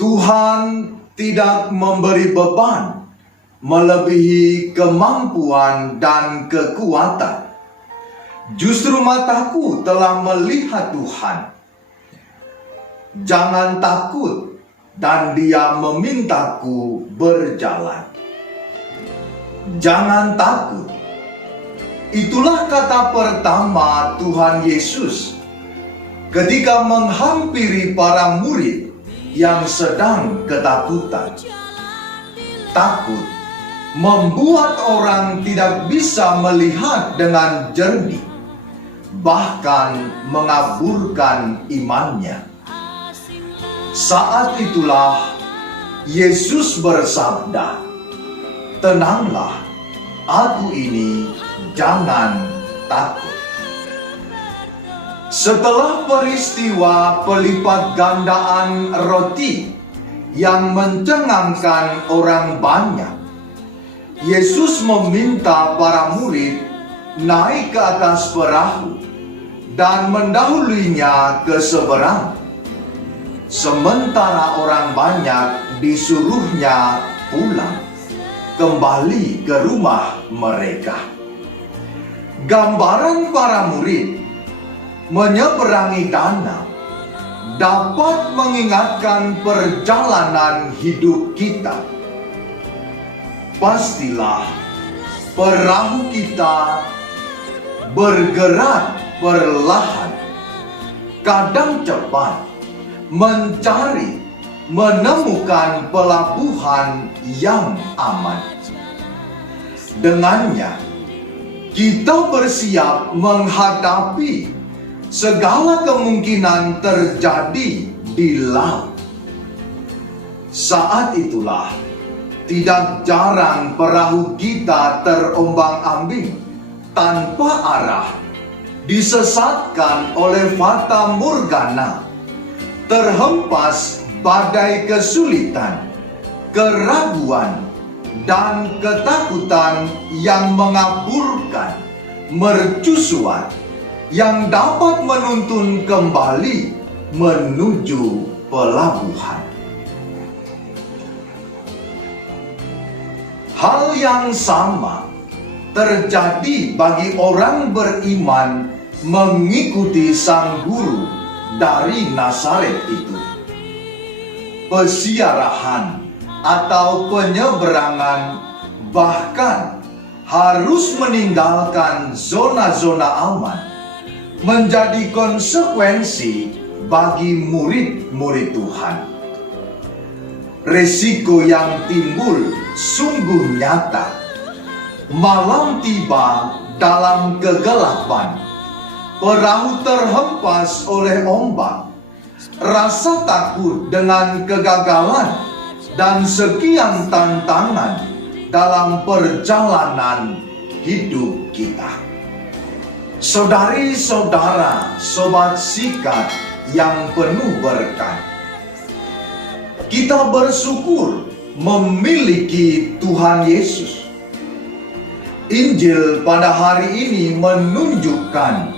Tuhan tidak memberi beban melebihi kemampuan dan kekuatan. Justru mataku telah melihat Tuhan. Jangan takut, dan Dia memintaku berjalan. Jangan takut. Itulah kata pertama Tuhan Yesus ketika menghampiri para murid yang sedang ketakutan. Takut membuat orang tidak bisa melihat dengan jernih, bahkan mengaburkan imannya. Saat itulah Yesus bersabda, "Tenanglah, aku ini, jangan takut." Setelah peristiwa pelipat gandaan roti yang mencengangkan orang banyak, Yesus meminta para murid naik ke atas perahu dan mendahulunya ke seberang. Sementara orang banyak disuruhnya pulang kembali ke rumah mereka. Gambaran para murid menyeberangi danau dapat mengingatkan perjalanan hidup kita. Pastilah perahu kita bergerak perlahan, kadang cepat, mencari, menemukan pelabuhan yang aman. Dengannya, kita bersiap menghadapi segala kemungkinan terjadi di laut. Saat itulah, tidak jarang perahu kita terombang-ambing tanpa arah, disesatkan oleh fata morgana, terhempas badai kesulitan, keraguan, dan ketakutan yang mengaburkan, mercusuar, yang dapat menuntun kembali menuju pelabuhan. Hal yang sama terjadi bagi orang beriman mengikuti sang guru dari Nazaret itu. Pesiarahan atau penyeberangan, bahkan harus meninggalkan zona-zona aman, menjadi konsekuensi bagi murid-murid Tuhan. Risiko yang timbul sungguh nyata. Malam tiba dalam kegelapan, perahu terhempas oleh ombak, rasa takut dengan kegagalan, dan sekian tantangan dalam perjalanan hidup kita. Saudari-saudara, sobat sikat yang penuh berkat, kita bersyukur memiliki Tuhan Yesus. Injil pada hari ini menunjukkan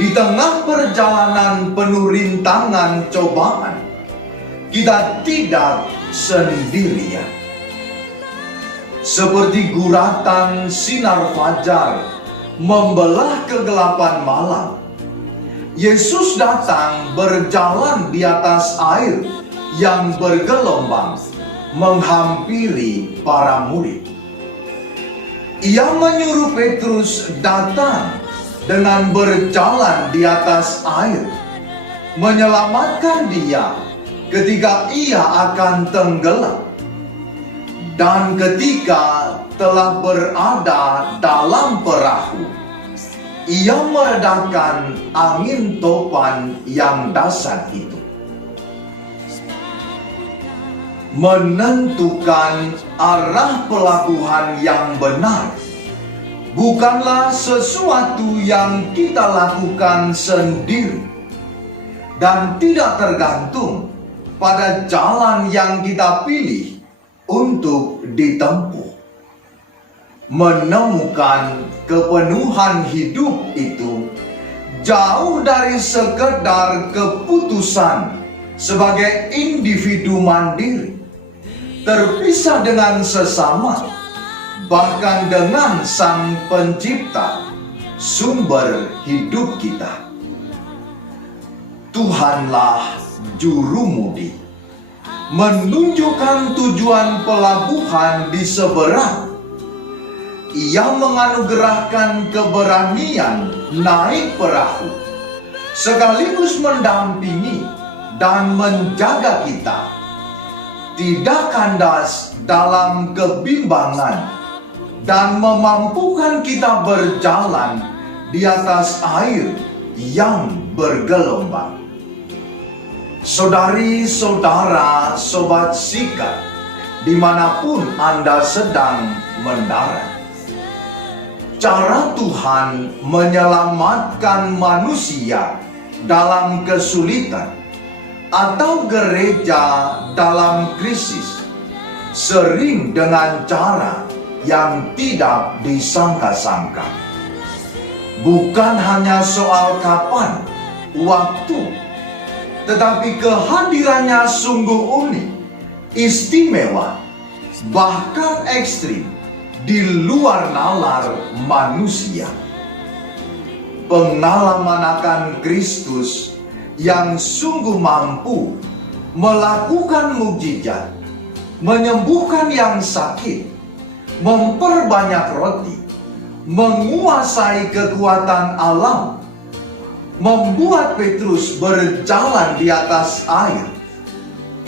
di tengah perjalanan penuh rintangan cobaan, kita tidak sendirian. Seperti guratan sinar fajar membelah kegelapan malam, Yesus datang berjalan di atas air yang bergelombang menghampiri para murid. Ia menyuruh Petrus datang dengan berjalan di atas air, menyelamatkan dia ketika ia akan tenggelam. Dan ketika telah berada dalam perahu, ia meredakan angin topan yang dahsyat itu. Menentukan arah pelabuhan yang benar bukanlah sesuatu yang kita lakukan sendiri, dan tidak tergantung pada jalan yang kita pilih untuk ditempuh. Menemukan kepenuhan hidup itu jauh dari sekedar keputusan sebagai individu mandiri, terpisah dengan sesama, bahkan dengan Sang Pencipta, sumber hidup kita. Tuhanlah jurumudi, menunjukkan tujuan pelabuhan di seberang. Ia menganugerahkan keberanian naik perahu, sekaligus mendampingi dan menjaga kita tidak kandas dalam kebimbangan, dan memampukan kita berjalan di atas air yang bergelombang. Saudari-saudara, sobat sikat, dimanapun Anda sedang mendarat, cara Tuhan menyelamatkan manusia dalam kesulitan atau gereja dalam krisis sering dengan cara yang tidak disangka-sangka. Bukan hanya soal kapan, waktu, tetapi kehadirannya sungguh unik, istimewa, bahkan ekstrim, di luar nalar manusia. Pengalaman akan Kristus yang sungguh mampu melakukan mukjizat, menyembuhkan yang sakit, memperbanyak roti, menguasai kekuatan alam, membuat Petrus berjalan di atas air.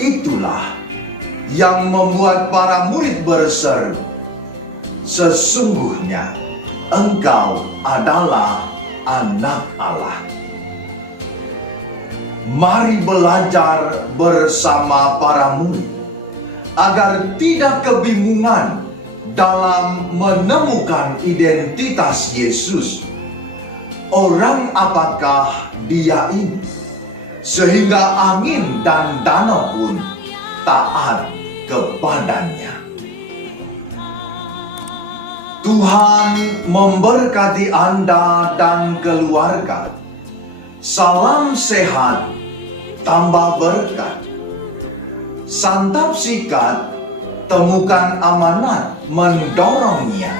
Itulah yang membuat para murid berseru, "Sesungguhnya Engkau adalah Anak Allah." Mari belajar bersama para murid agar tidak kebingungan dalam menemukan identitas Yesus. Orang apakah Dia ini? Sehingga angin dan danau pun taat kepadanya. Tuhan memberkati Anda dan keluarga. Salam sehat, tambah berkat. Santap sikat, temukan amanat, mendorongnya.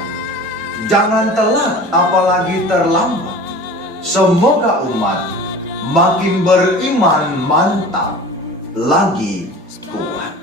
Jangan telat, apalagi terlambat. Semoga umat makin beriman mantap, lagi kuat.